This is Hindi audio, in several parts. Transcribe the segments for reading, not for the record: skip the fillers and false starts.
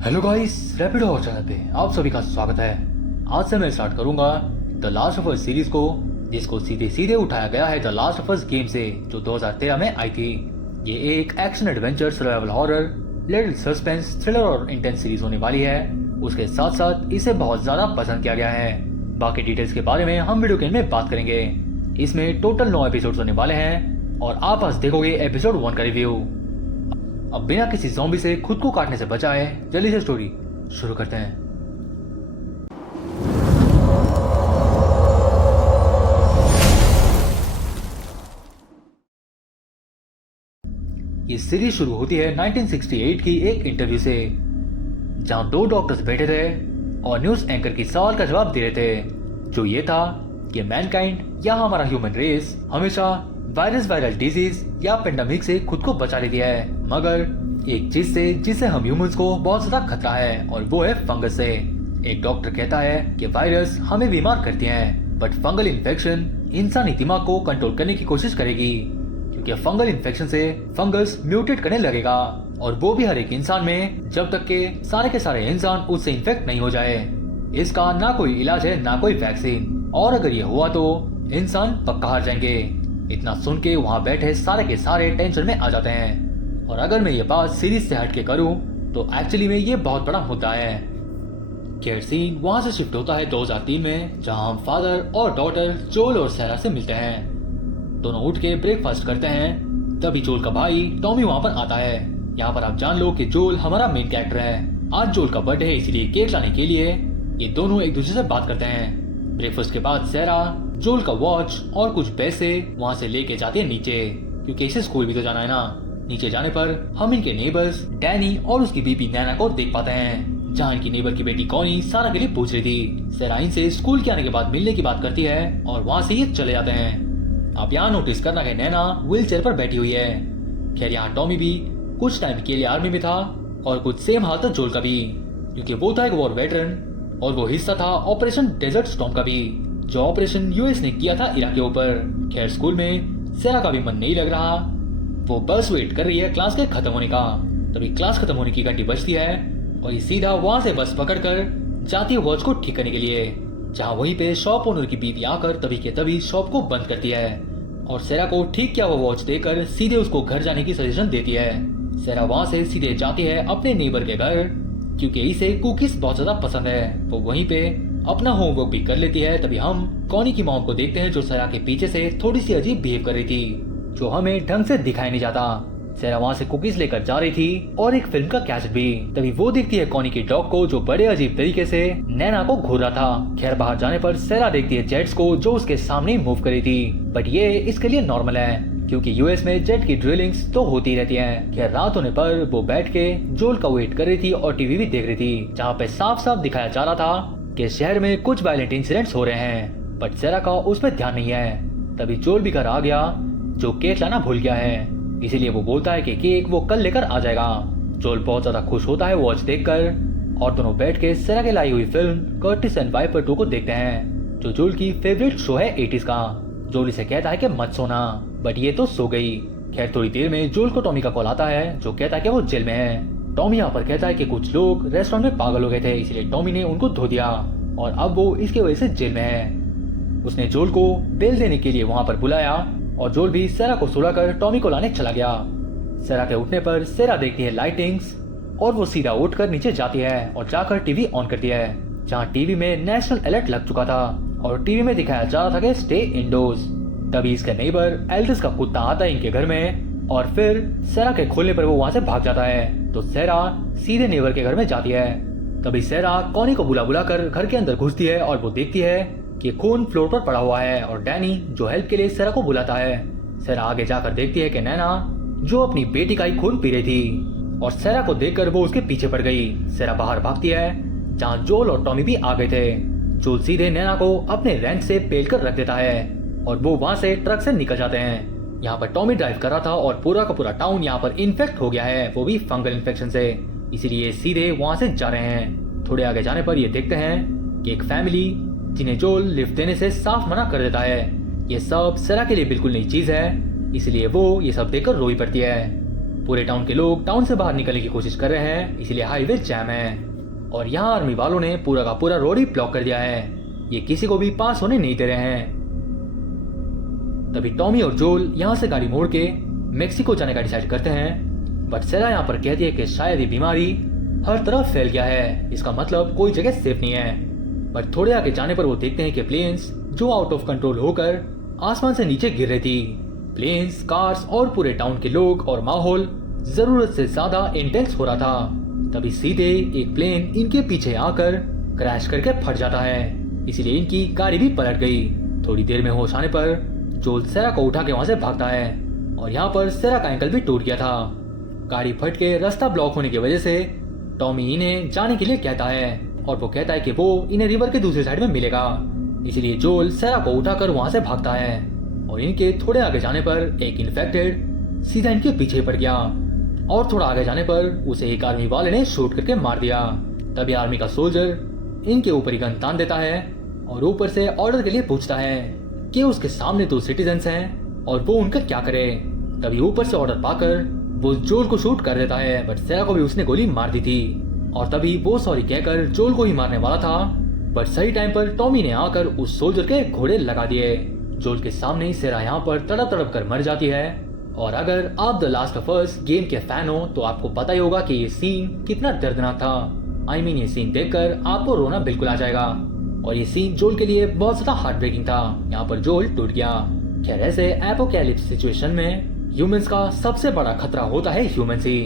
Hello guys, Rapid Hour channel पे आप सभी का स्वागत है। आज से मैं स्टार्ट करूंगा the last of us series को, जिसको सीधे सीधे उठाया गया है the last of us game से, जो 2013 में आई थी। ये एक action adventure survival horror little suspense thriller और इंटेंस सीरीज होने वाली है। उसके साथ साथ इसे बहुत ज्यादा पसंद किया गया है। बाकी डिटेल्स के बारे में हम वीडियो के एंड में बात करेंगे। इसमें टोटल 9 एपिसोड होने वाले हैं और आप आज देखोगे एपिसोड 1 का रिव्यू। अब बिना किसी ज़ॉम्बी से खुद को काटने से बचाए जल्दी से स्टोरी शुरू करते हैं। ये सीरीज शुरू होती है 1968 की एक इंटरव्यू से, जहां 2 डॉक्टर्स बैठे थे और न्यूज एंकर की सवाल का जवाब दे रहे थे, जो ये था कि मैनकाइंड या हमारा ह्यूमन रेस हमेशा वायरल डिजीज या पेंडेमिक से खुद को बचा लेती है, मगर एक चीज से जिससे हम ह्यूमंस को बहुत ज्यादा खतरा है, और वो है फंगस से। एक डॉक्टर कहता है कि वायरस हमें बीमार करती हैं, बट फंगल इन्फेक्शन इंसानी दिमाग को कंट्रोल करने की कोशिश करेगी, क्योंकि फंगल इन्फेक्शन से फंगस म्यूटेट करने लगेगा, और वो भी हर एक इंसान में, जब तक के सारे इंसान उससे इन्फेक्ट नहीं हो जाए। इसका ना कोई इलाज है ना कोई वैक्सीन, और अगर ये हुआ तो इंसान पक्का हार जाएंगे। इतना सुन के वहाँ बैठे सारे के सारे टेंशन में आ जाते हैं। और अगर मैं ये बात सीरीज से हट के करूं तो एक्चुअली में ये बहुत बड़ा मुद्दा है। केयर सीन वहां से शिफ्ट होता है 2003 में, जहां हम फादर और डॉटर जोल और सैरा से मिलते हैं। दोनों उठ के ब्रेकफास्ट करते हैं, तभी जोल का भाई टॉमी वहां पर आता है। यहाँ पर आप जान लो कि जोल हमारा मेन कैरेक्टर है। आज जोल का बर्थडे है, इसलिए केक लाने के लिए ये दोनों एक दूसरे से बात करते हैं। ब्रेकफास्ट के बाद सैरा जोल का वॉच और कुछ पैसे वहाँ से लेके जाती है नीचे, क्योंकि इसे स्कूल भी तो जाना है ना। नीचे जाने पर हम इनके नेबर्स डैनी और उसकी बीबी नैना को देख पाते हैं, जहाँ इनकी नेबर की बेटी कॉनी सारा के लिए पूछ रही थी। सैरा इनसे स्कूल के आने के बाद मिलने की बात करती है और वहाँ से ये चले जाते हैं। आप यहाँ नोटिस करना कि नैना व्हील चेयर पर बैठी हुई है। खैर यहाँ टॉमी भी कुछ टाइम के लिए आर्मी में था, और कुछ सेम हाल था जोल का भी, क्योंकि वो था एक वॉर वेटरन और वो हिस्सा था ऑपरेशन डेजर्ट स्टॉर्म का भी, जो ऑपरेशन यूएस ने किया था इराक के ऊपर। खैर स्कूल में सैरा का भी मन नहीं लग रहा, वो बस वेट कर रही है क्लास के खत्म होने का। तभी क्लास खत्म होने की घंटी बजती है और ये सीधा वहां से बस पकड़कर जाती है वॉच को ठीक करने के लिए, जहां वहीं पे शॉप ओनर की बीवी आकर तभी के तभी शॉप को बंद करती है और सैरा को ठीक किया वो वॉच देकर सीधे उसको घर जाने की सजेशन देती है। सैरा वहां से सीधे जाती है अपने नेबर के घर, क्योंकि इसे कुकीज बहुत ज्यादा पसंद है। वो वहीं पे अपना होमवर्क भी कर लेती है। तभी हम कॉनी की मॉम को देखते हैं, जो सैरा के पीछे से थोड़ी सी अजीब बिहेव कर रही थी, जो हमें ढंग से दिखाई नहीं जाता। सैरा वहाँ से कुकीज लेकर जा रही थी और एक फिल्म का कैसेट भी। तभी वो देखती है कॉनी की डॉग को, जो बड़े अजीब तरीके से नैना को घूर रहा था। खैर बाहर जाने पर सैरा देखती है जेट्स को, जो उसके सामने मूव कर रही थी, बट ये इसके लिए नॉर्मल है, क्योंकि यूएस में जेट की ड्रिलिंग्स तो होती रहती हैं। खैर रात होने पर वो बैठ के जोल का वेट कर रही थी और टीवी भी देख रही थी, जहाँ पे साफ साफ दिखाया जा रहा था कि शहर में कुछ वायलेंट इंसिडेंट्स हो रहे हैं, बट सैरा का उसमें ध्यान नहीं है। तभी जोल भी घर आ गया, जो केक लाना भूल गया है, इसीलिए वो बोलता है कि केक वो कल लेकर आ जाएगा। जोल बहुत ज्यादा खुश होता है वॉच देखकर, और दोनों बैठ के सैरा के लाई हुई फिल्म कर्टिस एंड वाइपर 2 को देखते हैं, जो जोल की फेवरेट शो है 80s का। जोल इसे कहता है कि मत सोना, बट ये तो सो गई। खैर थोड़ी देर में जोल को टॉमी का कॉल आता है, जो कहता है कि वो जेल में है। टॉमी यहाँ पर कहता है कि कुछ लोग रेस्टोरेंट में पागल हो गए थे, इसलिए टॉमी ने उनको धो दिया और अब वो इसकी वजह से जेल में है। उसने जोल को बेल देने के लिए वहाँ पर बुलाया और जोल भी सैरा को सुलाकर टॉमी को लाने चला गया। सैरा के उठने पर सैरा देखती है लाइटिंग्स और वो सीधा उठकर नीचे जाती है और जाकर टीवी ऑन करती है, जहाँ टीवी में नेशनल अलर्ट लग चुका था और टीवी में दिखाया जा रहा था कि स्टे इंडोर्स। तभी इसके नेबर एल्ड्रिस का कुत्ता आता है इनके घर में, और फिर सैरा के खोलने पर वो वहाँ से भाग जाता है, तो सैरा सीधे नेबर के घर में जाती है। तभी सैरा कॉनी को बुला कर घर के अंदर घुसती है और वो देखती है कि खून फ्लोर पर पड़ा हुआ है, और डैनी जो हेल्प के लिए सैरा को बुलाता है। सैरा आगे जाकर देखती है कि नैना जो अपनी बेटी का ही खून पी रही थी, और सैरा को देखकर वो उसके पीछे पड़ गई। सैरा बाहर भागती है, जहाँ जोल और टॉमी भी आ गए थे। जोल सीधे नैना को अपने रेंच से पेल कर रख देता है और वो वहाँ से ट्रक से निकल जाते हैं। यहाँ पर टॉमी ड्राइव कर रहा था और पूरा का पूरा टाउन यहाँ पर इन्फेक्ट हो गया है, वो भी फंगल इन्फेक्शन से, इसीलिए सीधे वहाँ से जा रहे हैं। थोड़े आगे जाने पर ये देखते हैं कि एक फैमिली, जिन्हें जोल लिफ्ट देने से साफ मना कर देता है। ये सब सैरा के लिए बिल्कुल नई चीज है, इसलिए वो ये सब देखकर रोई पड़ती है। पूरे टाउन के लोग टाउन से बाहर निकलने की कोशिश कर रहे हैं, इसलिए हाईवे जैम है और यहाँ आर्मी वालों ने पूरा का पूरा रोड ही ब्लॉक कर दिया है। ये किसी को भी पास होने नहीं दे रहे हैं। तभी टॉमी और जोल यहाँ से गाड़ी मोड़ के मेक्सिको जाने का डिसाइड करते हैं, बट सेरा यहाँ पर कहती है कि शायद ये बीमारी हर तरफ फैल गया है, इसका मतलब कोई जगह सेफ नहीं है। बट थोड़े आगे जाने पर वो देखते हैं कि प्लेन्स जो आउट ऑफ कंट्रोल होकर आसमान से नीचे गिर रही थी। प्लेन्स, कार्स और पूरे टाउन के लोग और माहौल जरूरत से ज्यादा इंटेंस हो रहा था। तभी सीधे एक प्लेन इनके पीछे आकर क्रैश करके फट जाता है, इसलिए इनकी गाड़ी भी पलट गई। थोड़ी देर में होश आने पर जोल सेरा को उठा के वहां से भागता है और यहाँ पर सेरा का एंकल भी टूट गया था। गाड़ी फट के रास्ता ब्लॉक होने की वजह से टॉमी इन्हें जाने के लिए कहता है और वो कहता है कि वो इन्हें रिवर के दूसरी साइड में मिलेगा। इसलिए जोल सेरा को उठाकर वहां से भागता है और इनके थोड़े आगे जाने पर एक इन्फेक्टेड सीधा इनके पीछे पड़ गया और थोड़ा आगे जाने पर उसे एक आर्मी वाले ने शूट करके मार दिया। तभी आर्मी का सोल्जर इनके ऊपर ही गन तान देता है और ऊपर से ऑर्डर के लिए पूछता है कि उसके सामने 2 सिटीजन्स हैं और वो उनका क्या करे। तभी ऊपर से ऑर्डर पाकर वो जोल को शूट कर देता है, बट सेरा को भी उसने गोली मार दी थी और तभी वो सॉरी कहकर जोल को ही मारने वाला था, बट सही टाइम पर टॉमी ने आकर उस सोल्जर के घोड़े लगा दिए। जोल के सामने ही सेरा यहाँ पर तड़प तड़प कर मर जाती है। और अगर आप the last of us game के फैन हो तो आपको पता ही होगा कि ये सीन कितना दर्दनाक था। ये सीन देखकर आपको रोना बिल्कुल आ जाएगा और ये सीन जोल के लिए बहुत ज्यादा हार्ट ब्रेकिंग था। यहाँ पर जोल टूट गया। खैर ऐसे एपोकैलिप्स सिचुएशन में ह्यूमंस का सबसे बड़ा खतरा होता है ह्यूमंस ही।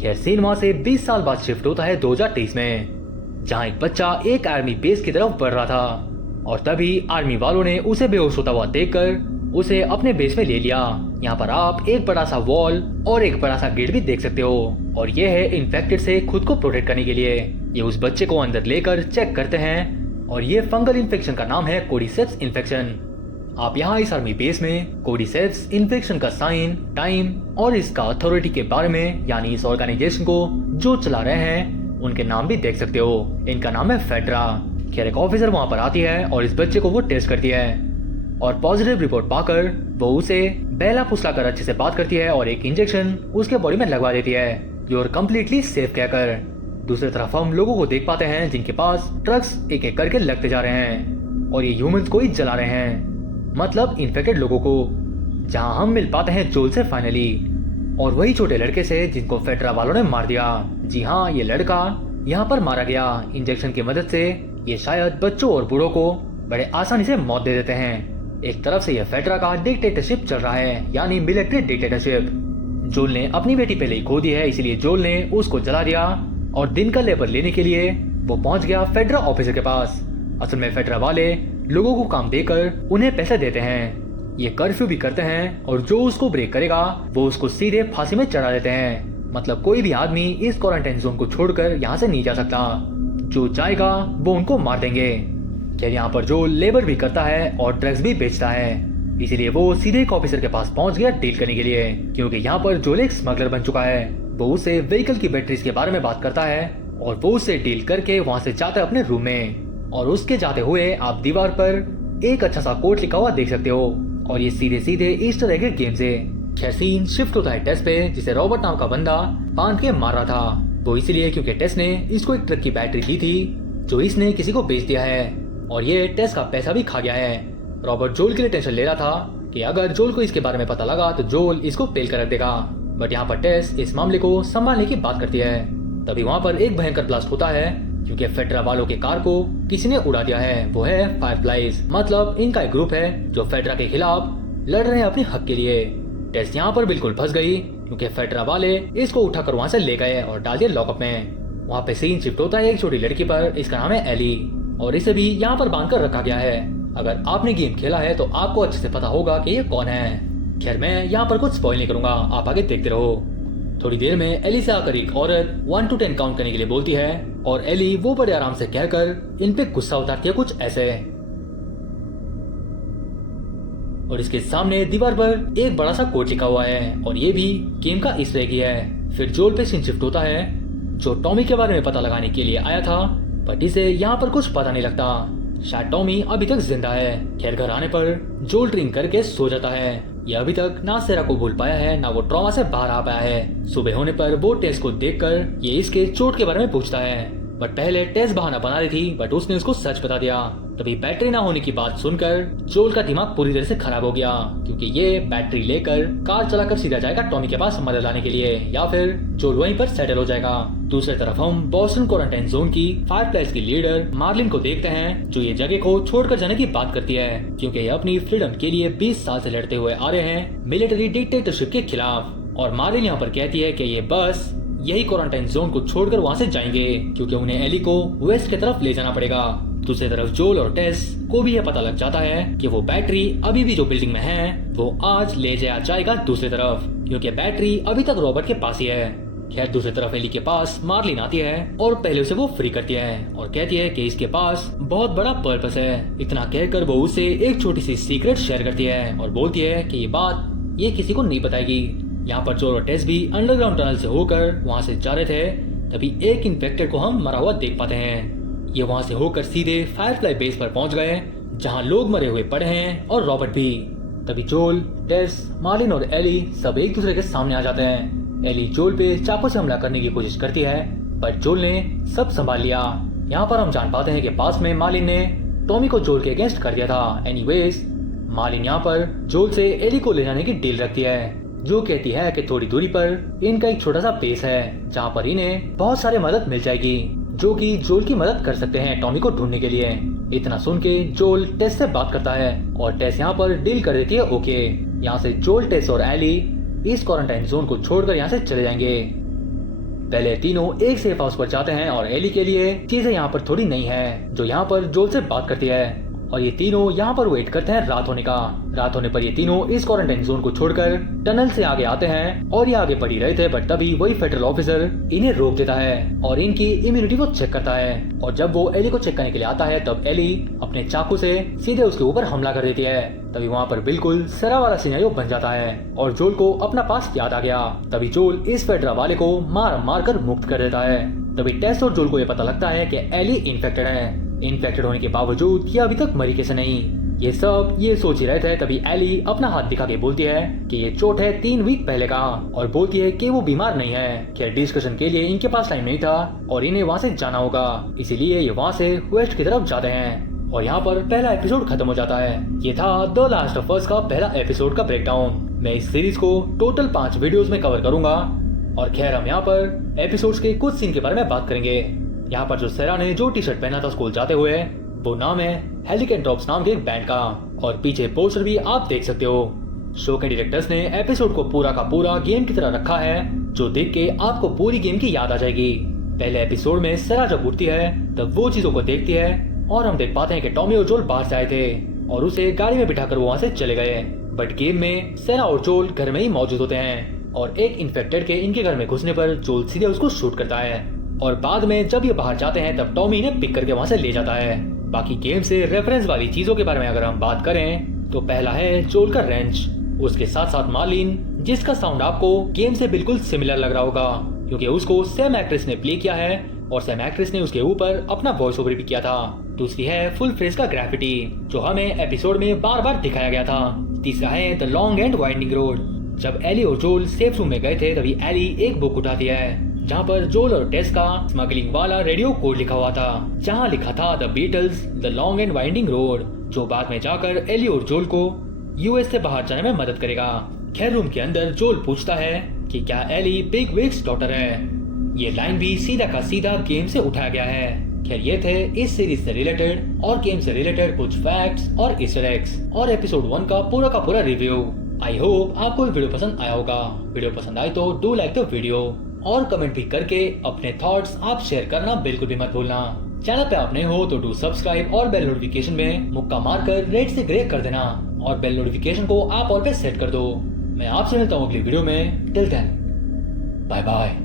खैर सीन वहां से 20 साल बाद शिफ्ट होता है 2023 में, जहाँ एक बच्चा एक आर्मी बेस की तरफ बढ़ रहा था और तभी आर्मी वालों ने उसे बेहोश होता हुआ देखकर उसे अपने बेस में ले लिया। यहाँ पर आप एक बड़ा सा वॉल और एक बड़ा सा गेट भी देख सकते हो और ये है इन्फेक्टेड से खुद को प्रोटेक्ट करने के लिए। ये उस बच्चे को अंदर लेकर चेक करते हैं और ये फंगल इन्फेक्शन का नाम है कोर्डिसेप्स इन्फेक्शन। आप यहाँ इस आर्मी बेस में कोर्डिसेप्स इन्फेक्शन का साइन, टाइम और इसका अथॉरिटी के बारे में यानी इस ऑर्गेनाइजेशन को जो चला रहे हैं उनके नाम भी देख सकते हो। इनका नाम है फेडरा। खैर एक ऑफिसर वहाँ पर आती है और इस बच्चे को वो टेस्ट करती है और पॉजिटिव रिपोर्ट पाकर वो उसे बहला फुसलाकर अच्छे से बात करती है और एक इंजेक्शन उसके बॉडी में लगवा देती है, यू आर कम्प्लीटली सेफ कहकर। दूसरी तरफ हम लोगों को देख पाते हैं जिनके पास ड्रग्स एक एक करके लगते जा रहे हैं और ये ह्यूमंस को ही जला रहे हैं, मतलब इन्फेक्टेड लोगों को। जहां हम मिल पाते हैं जोल से फाइनली और वही छोटे लड़के से जिनको फेडरा वालों ने मार दिया। जी हाँ, ये लड़का यहाँ पर मारा गया इंजेक्शन की मदद से। ये शायद बच्चों और बूढ़ों को बड़े आसानी से मौत दे देते हैं। एक तरफ से यह फेडरा का डिक्टेटरशिप चल रहा है यानी मिलिट्री डिक्टेटरशिप। जोल ने अपनी बेटी पहले ही खो दी है, इसलिए जोल ने उसको जला दिया और दिन का लेबर लेने के लिए वो पहुंच गया फेडरा ऑफिसर के पास। असल में फेडरा वाले लोगों को काम देकर उन्हें पैसे देते हैं, ये कर्फ्यू भी करते हैं और जो उसको ब्रेक करेगा वो उसको सीधे फांसी में चढ़ा देते हैं। मतलब कोई भी आदमी इस क्वारंटाइन जोन को छोड़कर यहाँ से नहीं जा सकता, जो चाहेगा वो उनको मार देंगे। खैर यहाँ पर जो लेबर भी करता है और ड्रग्स भी बेचता है, इसीलिए वो सीधे एक ऑफिसर के पास पहुंच गया डील करने के लिए, क्योंकि यहाँ पर जोल एक स्मगलर बन चुका है। वो उसे व्हीकल की बैटरीज के बारे में बात करता है और वो उससे डील करके वहाँ से जाता है अपने रूम में और उसके जाते हुए आप दीवार पर एक अच्छा सा कोट लिखा हुआ देख सकते हो और ये सीधे सीधे ईस्टर एग गेम से। खैर सीन शिफ्ट होता है टेस पे, जिसे रॉबर्ट नाम का बंदा बांध के मार रहा था। वो इसलिए क्योंकि टेस ने इसको एक ट्रक की बैटरी दी थी जो इसने किसी को बेच दिया है और ये टेस का पैसा भी खा गया है। रॉबर्ट जोल के लिए टेंशन ले रहा था कि अगर जोल को इसके बारे में पता लगा तो जोल इसको पेल कर रख देगा, बट यहाँ पर टेस इस मामले को संभालने की बात करती है। तभी वहाँ पर एक भयंकर ब्लास्ट होता है क्योंकि फेडरा वालों के कार को किसी ने उड़ा दिया है। वो है फायरफ्लाइज, मतलब इनका एक ग्रुप है जो फेडरा के खिलाफ लड़ रहे हैं अपने हक के लिए। टेस यहाँ पर बिल्कुल फंस गई क्योंकि फेडरा वाले इसको उठाकर वहाँ से ले गए और डाल दिया लॉकअप में। वहाँ पे सीन शिफ्ट होता है एक छोटी लड़की पर, इसका नाम है एली और इसे भी यहाँ पर बांध कर रखा गया है। अगर आपने गेम खेला है तो आपको अच्छे से पता होगा कि ये कौन है। खैर मैं यहाँ पर कुछ स्पॉइल नहीं करूंगा, आप आगे देखते रहो। थोड़ी देर में एली से आकर एक औरत 1 to 10 काउंट करने के लिए बोलती है और एली वो बड़े आराम से कहकर इन पे गुस्सा उतारती है कुछ ऐसे। और इसके सामने दीवार पर एक बड़ा सा कोड लिखा हुआ है और ये भी गेम का ईस्टर एग ही है। फिर जोल पे सीन शिफ्ट होता है जो टॉमी के बारे में पता लगाने के लिए आया था, बट इसे यहाँ पर कुछ पता नहीं लगता, शायद टॉमी अभी तक जिंदा है। खैर घर आने पर जोल ड्रिंक करके सो जाता है ये अभी तक ना सेरा को भूल पाया है, ना वो ट्रॉमा से बाहर आ पाया है। सुबह होने पर वो टेस को देखकर ये इसके चोट के बारे में पूछता है, बट पहले टेस बहाना बना रही थी, बट उसने उसको सच बता दिया। तभी बैटरी ना होने की बात सुनकर जोल का दिमाग पूरी तरह से खराब हो गया, क्योंकि ये बैटरी लेकर कार चलाकर सीधा जाएगा टॉमी के पास मदद लाने के लिए, या फिर जोल वहीं पर सेटल हो जाएगा। दूसरी तरफ हम बोस्टन क्वारंटाइन जोन की फायरफ्लाइज की लीडर मार्लिन को देखते हैं, जो ये जगह को छोड़कर जाने की बात करती है, क्योंकि ये अपनी फ्रीडम के लिए 20 साल से लड़ते हुए आ रहे हैं मिलिट्री डिक्टेटरशिप के खिलाफ। और मार्लिन यहाँ पर कहती है कि ये बस यही क्वारंटाइन जोन को छोड़कर वहाँ से जाएंगे, क्योंकि उन्हें एली को वेस्ट की तरफ ले जाना पड़ेगा। दूसरी तरफ जोल और टेस को भी यह पता लग जाता है कि वो बैटरी अभी भी जो बिल्डिंग में है वो आज ले जाया जाएगा दूसरी तरफ, क्योंकि बैटरी अभी तक रॉबर्ट के पास ही है। खैर दूसरी तरफ एली के पास मार्लिन आती है और पहले उसे वो फ्री करती है और कहती है कि इसके पास बहुत बड़ा पर्पस है। इतना कहकर वो उसे एक छोटी सी सीक्रेट शेयर करती है और बोलती है कि ये बात ये किसी को नहीं बताएगी। यहाँ पर जोल और टेस भी अंडरग्राउंड टनल से होकर वहाँ से जा रहे थे, तभी एक इन्फेक्टेड को हम मरा हुआ देख पाते हैं। ये वहाँ से होकर सीधे फायरफ्लाई बेस पर पहुँच गए, जहाँ लोग मरे हुए पड़े हैं और रॉबर्ट भी। तभी जोल, टेस, मार्लिन और एली सब एक दूसरे के सामने आ जाते हैं। एली जोल पे चाकू से हमला करने की कोशिश करती है, पर जोल ने सब संभाल लिया। यहाँ पर हम जान पाते हैं कि पास में मार्लिन ने टॉमी को जोल के अगेंस्ट कर दिया था। एनीवेज मार्लिन यहाँ पर जोल से एली को ले जाने की डील रखती है, जो कहती है कि थोड़ी दूरी पर इनका एक छोटा सा बेस है, जहाँ पर इन्हें बहुत सारे मदद मिल जाएगी, जो कि जोल की मदद कर सकते हैं टॉमी को ढूंढने के लिए। इतना सुन के जोल टेस से बात करता है और टेस यहाँ पर डील कर देती है ओके। यहाँ से जोल, टेस और एली इस क्वारंटाइन जोन को छोड़कर यहाँ से चले जाएंगे। पहले तीनों एक सेफ हाउस पर जाते हैं और एली के लिए चीजें यहाँ पर थोड़ी नई है, जो यहाँ पर जोल से बात करती है और ये तीनों यहाँ पर वेट करते हैं रात होने का। रात होने पर ये तीनों इस क्वारंटाइन जोन को छोड़कर टनल से आगे आते हैं और ये आगे बढ़ ही रहे थे, बट तभी वही फेडरल ऑफिसर इन्हें रोक देता है और इनकी इम्यूनिटी को चेक करता है। और जब वो एली को चेक करने के लिए आता है तब एली अपने चाकू से सीधे उसके ऊपर हमला कर देती है। तभी वहाँ पर बिल्कुल सरा वाला सिनेरियो बन जाता है और जोल को अपना पास याद आ गया। तभी जोल इस फेडरल वाले को मार कर मुक्त कर देता है। तभी टेस और जोल को ये पता लगता है कि एली इन्फेक्टेड है। इन्फेक्टेड होने के बावजूद ये अभी तक मरी कैसे नहीं, ये सब ये सोच ही रहे थे। तभी एली अपना हाथ दिखा के बोलती है कि ये चोट है 3 वीक पहले का, और बोलती है कि वो बीमार नहीं है। खैर डिस्कशन के लिए इनके पास टाइम नहीं था और इन्हें वहाँ से जाना होगा, इसीलिए ये वहाँ से वेस्ट की तरफ जाते हैं। और यहाँ पर पहला एपिसोड खत्म हो जाता है। ये था द लास्ट ऑफ अस का पहला एपिसोड का ब्रेकडाउन। मैं इस सीरीज को टोटल 5 वीडियोस में कवर करूंगा। और खैर हम यहाँ पर एपिसोड्स के कुछ सीन के बारे में बात करेंगे। यहाँ पर जो सेरा ने जो टी शर्ट पहना था स्कूल जाते हुए, वो नाम है हेलिकन ड्रॉप्स नाम के एक बैंड का, और पीछे पोस्टर भी आप देख सकते हो। शो के डायरेक्टर्स ने एपिसोड को पूरा का पूरा गेम की तरह रखा है, जो देख के आपको पूरी गेम की याद आ जाएगी। पहले एपिसोड में सेरा जब उठती है तब वो चीजों को देखती है और हम देख पाते हैं कि टॉमी और जोल बाहर से आए थे और उसे गाड़ी में बिठाकर वो वहाँ से चले गए। बट गेम में सेरा और जोल घर में ही मौजूद होते हैं और एक इन्फेक्टेड के इनके घर में घुसने पर जोल सीधे उसको शूट करता है और बाद में जब ये बाहर जाते हैं तब टॉमी इन्हें पिक करके वहाँ से ले जाता है। बाकी गेम से रेफरेंस वाली चीजों के बारे में अगर हम बात करें तो पहला है जोल का रेंच, उसके साथ साथ मार्लिन, जिसका साउंड आपको गेम से बिल्कुल सिमिलर लग रहा होगा क्योंकि उसको सेम एक्ट्रेस ने प्ले किया है और सेम एक्ट्रेस ने उसके ऊपर अपना वॉइस ओवर भी किया था। दूसरी है फुल फ्रेज का ग्राफिटी, जो हमें एपिसोड में बार बार दिखाया गया था। तीसरा है the long and winding road. जब एली और जोल सेफ रूम में गए थे तभी एली एक बुक उठाती है जहाँ पर जोल और टेस का स्मगलिंग वाला रेडियो कोड लिखा हुआ था, जहाँ लिखा था the Beatles the long and winding road, जो बाद में जाकर एली और जोल को यूएस से बाहर जाने में मदद करेगा। खैर रूम के अंदर जोल पूछता है कि क्या एली बिग विग्स डॉटर है। ये लाइन भी सीधा का सीधा गेम से उठाया गया है। खैर ये थे इस सीरीज से रिलेटेड और गेम से रिलेटेड कुछ फैक्ट्स और ईस्टर एग्स और एपिसोड 1 का पूरा रिव्यू। आई होप आपको वीडियो पसंद आया होगा। वीडियो पसंद आए तो डू लाइक द वीडियो और कमेंट भी करके अपने थॉट्स आप शेयर करना बिल्कुल भी मत भूलना। चैनल पे आप नए हो तो डू सब्सक्राइब और बेल नोटिफिकेशन में मुक्का मारकर रेड से ग्रे कर देना और बेल नोटिफिकेशन को आप ऑल पे सेट कर दो। मैं आपसे मिलता हूँ अगली वीडियो में। Till then bye bye.